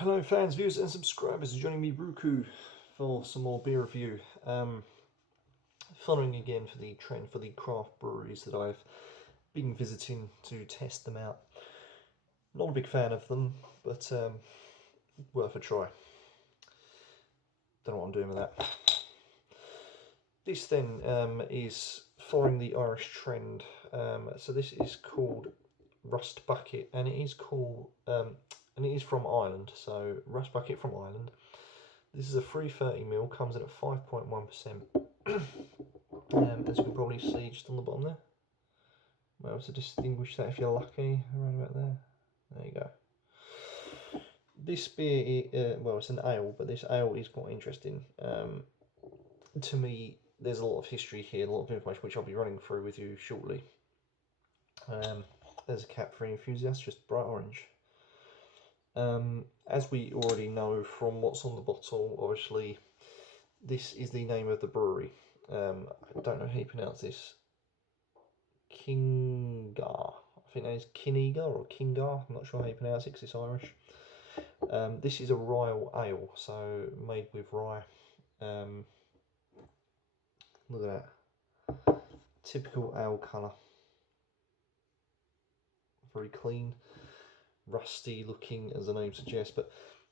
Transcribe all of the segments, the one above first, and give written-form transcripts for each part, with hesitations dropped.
Hello fans, viewers and subscribers, joining me Ruku for some more beer review. Following again for the trend for the craft breweries that I've been visiting to test them out. Not a big fan of them, but worth a try. Don't know what I'm doing with that. This then is following the Irish trend. So this is called Rustbucket, and it is called and it is from Ireland. So Rustbucket from Ireland. This is a 330ml, comes in at 5.1%. As you can probably see just on the bottom there. Well, to distinguish that if you're lucky, right about there. There you go. This beer, well, it's an ale, but this ale is quite interesting. To me, there's a lot of history here, a lot of information which I'll be running through with you shortly. There's a cap for enthusiasts, just bright orange. As we already know from what's on the bottle, obviously, this is the name of the brewery. I don't know how you pronounce this. Kingar. I think that is Kiniga or Kingar. I'm not sure how you pronounce it because it's Irish. This is a rye ale, so made with rye. Look at that. Typical ale colour. Very clean, rusty looking, as the name suggests. But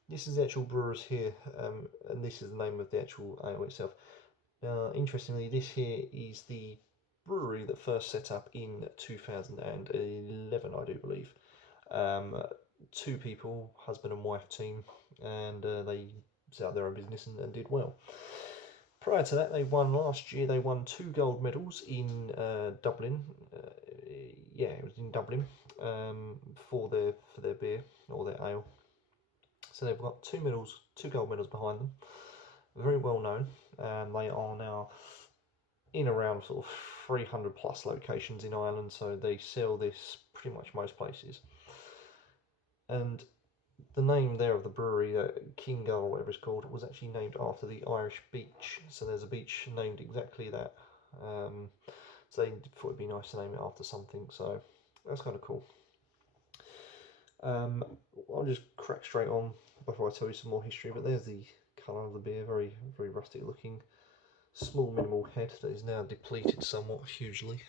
this is the actual brewers here, and this is the name of the actual ale itself. Interestingly, this here is the brewery that first set up in 2011, I do believe. Two people, husband and wife team, and they set up their own business and did well. Prior to that, they won last year. They won 2 gold medals in Dublin. Yeah, it was in Dublin for their beer or their ale. So they've got 2 gold medals behind them. Very well known. They are now in around sort of 300 plus locations in Ireland, so they sell this pretty much most places. And the name there of the brewery, Kinga or whatever it's called, was actually named after the Irish beach. So there's a beach named exactly that. So they thought it'd be nice to name it after something. So that's kind of cool. I'll just crack straight on before I tell you some more history. But there's the colour of the beer, very very rustic looking. Small minimal head that is now depleted somewhat hugely.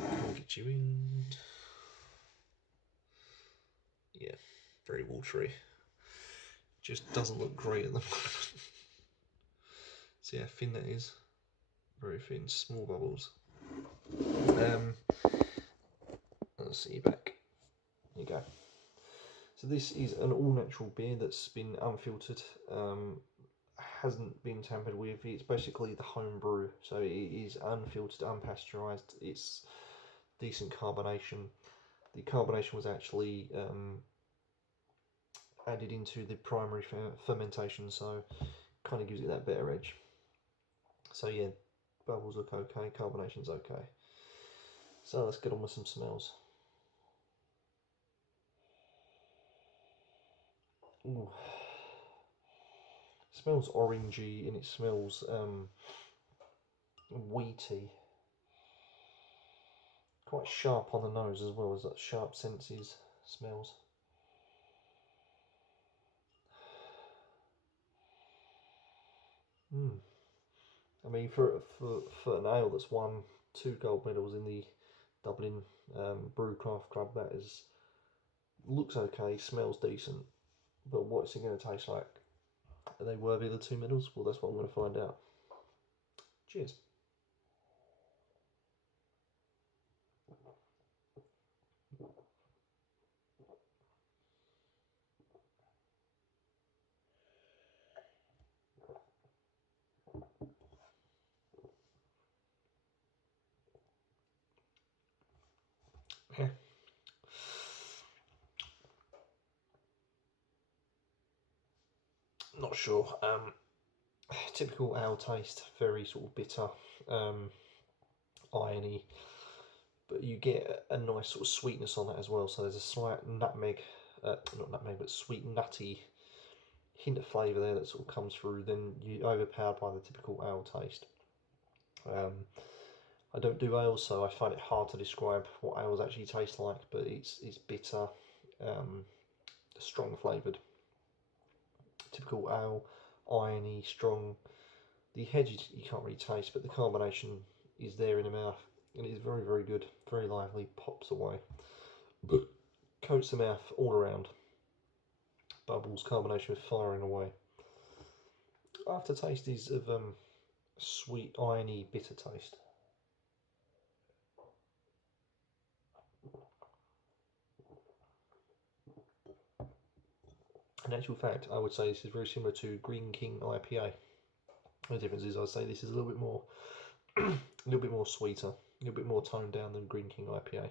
I'll get you in. Yeah, very watery. Just doesn't look great at the moment. See how thin that is. Very thin, small bubbles. Let's see you back. There you go. So this is an all-natural beer that's been unfiltered. Hasn't been tampered with. It's basically the home brew, so it is unfiltered, unpasteurized. It's decent carbonation. The carbonation was actually added into the primary fermentation, so kind of gives it that better edge. So yeah, bubbles look okay, carbonation's okay. So let's get on with some smells. Ooh. It smells orangey and it smells wheaty. Quite sharp on the nose as well as that sharp senses smells. I mean, for an ale that's won 2 gold medals in the Dublin Brewcraft Club, that is looks okay, smells decent, but what's it going to taste like? Are they worthy of the 2 medals? Well, that's what I'm going to find out. Cheers. Yeah. Not sure. Typical ale taste, very sort of bitter, irony, but you get a nice sort of sweetness on that as well. So there's a slight nutmeg, not nutmeg, but sweet nutty hint of flavour there that sort of comes through. Then you're overpowered by the typical ale taste. I don't do ales, so I find it hard to describe what ales actually taste like, but it's bitter, strong flavoured, typical ale, irony, strong. The head you can't really taste, but the carbonation is there in the mouth, and it is very, very good, very lively, pops away, coats the mouth all around, bubbles, carbonation firing away. Aftertaste is of sweet, irony, bitter taste. In actual fact, I would say this is very similar to Green King IPA. The difference is I'd say this is a little bit more, a little bit more sweeter, a little bit more toned down than Green King IPA,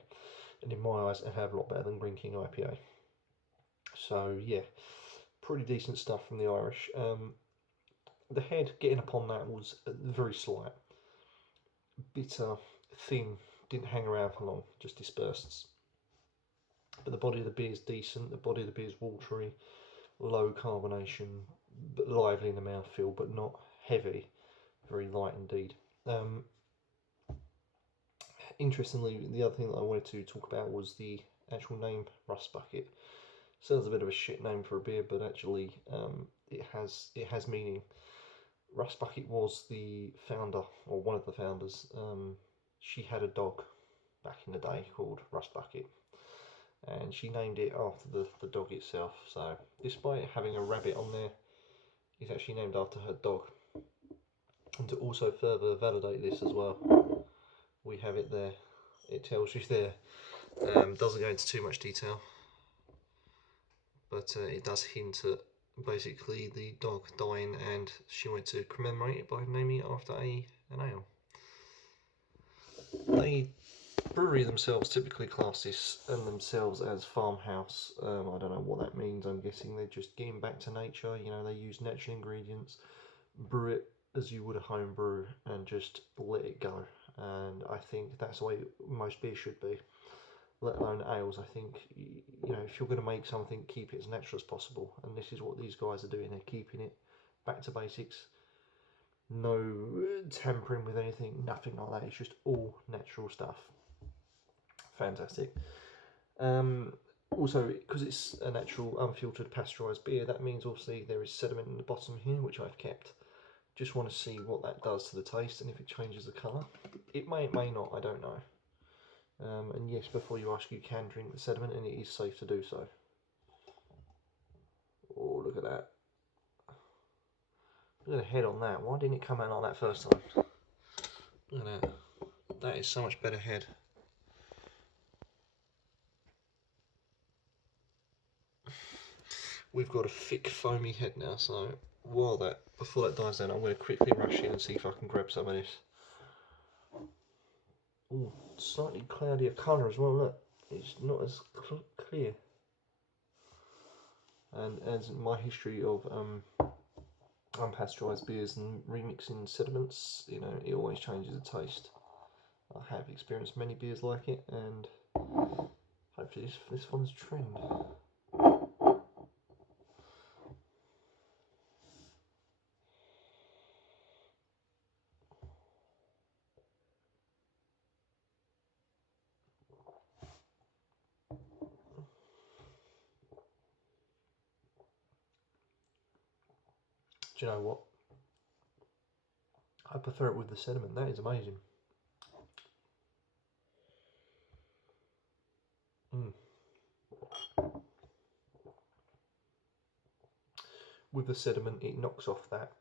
and in my eyes, I have a lot better than Green King IPA. So yeah, pretty decent stuff from the Irish. The head getting upon that was very slight, bitter, thin, didn't hang around for long, just dispersed. But the body of the beer is decent. The body of the beer is watery, low carbonation, but lively in the mouthfeel, but not heavy, very light indeed. Interestingly, the other thing that I wanted to talk about was the actual name, Rustbucket. Sounds a bit of a shit name for a beer, but actually it has meaning. Rustbucket was the founder, or one of the founders. She had a dog back in the day called Rustbucket, and she named it after the dog itself. So despite having a rabbit on there, it's actually named after her dog. And to also further validate this as well, we have it there. It tells you there. Doesn't go into too much detail, but it does hint at basically the dog dying, and she wanted to commemorate it by naming it after an ale. The brewery themselves typically class this and themselves as farmhouse. I don't know what that means. I'm guessing they're just getting back to nature. You know, they use natural ingredients, brew it as you would a home brew, and just let it go. And I think that's the way most beer should be, let alone ales. I think, you know, if you're going to make something, keep it as natural as possible, and this is what these guys are doing. They're keeping it back to basics, no tampering with anything, nothing like that. It's just all natural stuff. Fantastic. Also, because it's a natural unfiltered pasteurised beer, that means obviously there is sediment in the bottom here, which I've kept. Just want to see what that does to the taste and if it changes the colour. It may not, I don't know. And yes, before you ask, you can drink the sediment, and it is safe to do so. Oh, look at that. Look at the head on that. Why didn't it come out like that first time? Look at that. That is so much better head. We've got a thick foamy head now, so before that dies down, I'm going to quickly rush in and see if I can grab some of this. Ooh, slightly cloudier colour as well, look. It's not as clear. And as my history of unpasteurised beers and remixing sediments, you know, it always changes the taste. I have experienced many beers like it, and hopefully this one's a trend. Do you know what? I prefer it with the sediment. That is amazing. With the sediment, it knocks off that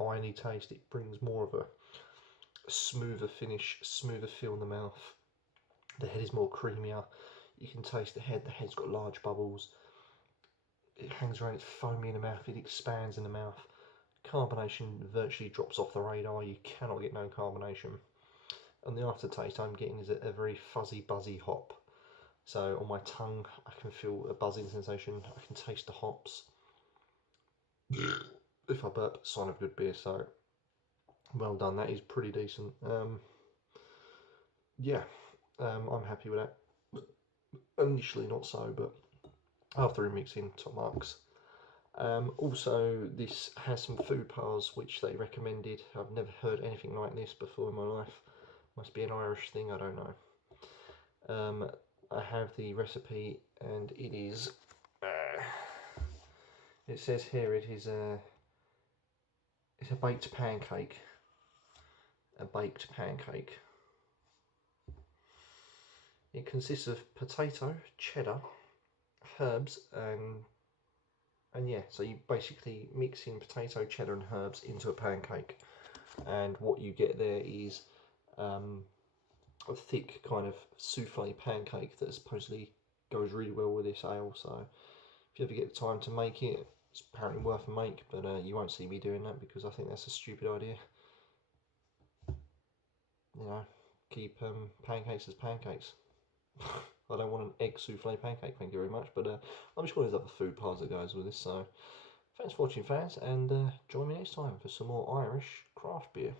irony taste. It brings more of a smoother finish, smoother feel in the mouth. The head is more creamier. You can taste the head. The head's got large bubbles. It hangs around, it's foamy in the mouth, it expands in the mouth. Carbonation virtually drops off the radar. You cannot get no carbonation. And the aftertaste I'm getting is a very fuzzy, buzzy hop. So on my tongue, I can feel a buzzing sensation. I can taste the hops. If I burp, sign of good beer. So well done. That is pretty decent. Yeah, I'm happy with that. Initially not so, but after remixing, top marks. Also, this has some food piles which they recommended. I've never heard anything like this before in my life. Must be an Irish thing, I don't know. I have the recipe, and it is It says here it's a baked pancake. A baked pancake. It consists of potato, cheddar, herbs, and yeah, so you basically mix in potato, cheddar, and herbs into a pancake, and what you get there is a thick kind of souffle pancake that supposedly goes really well with this ale. So if you ever get the time to make it, it's apparently worth a make, but you won't see me doing that because I think that's a stupid idea. You know, keep pancakes as pancakes. I don't want an egg souffle pancake, thank you very much, but I'm sure there's other food pies that goes with this. So thanks for watching, fans, and join me next time for some more Irish craft beer.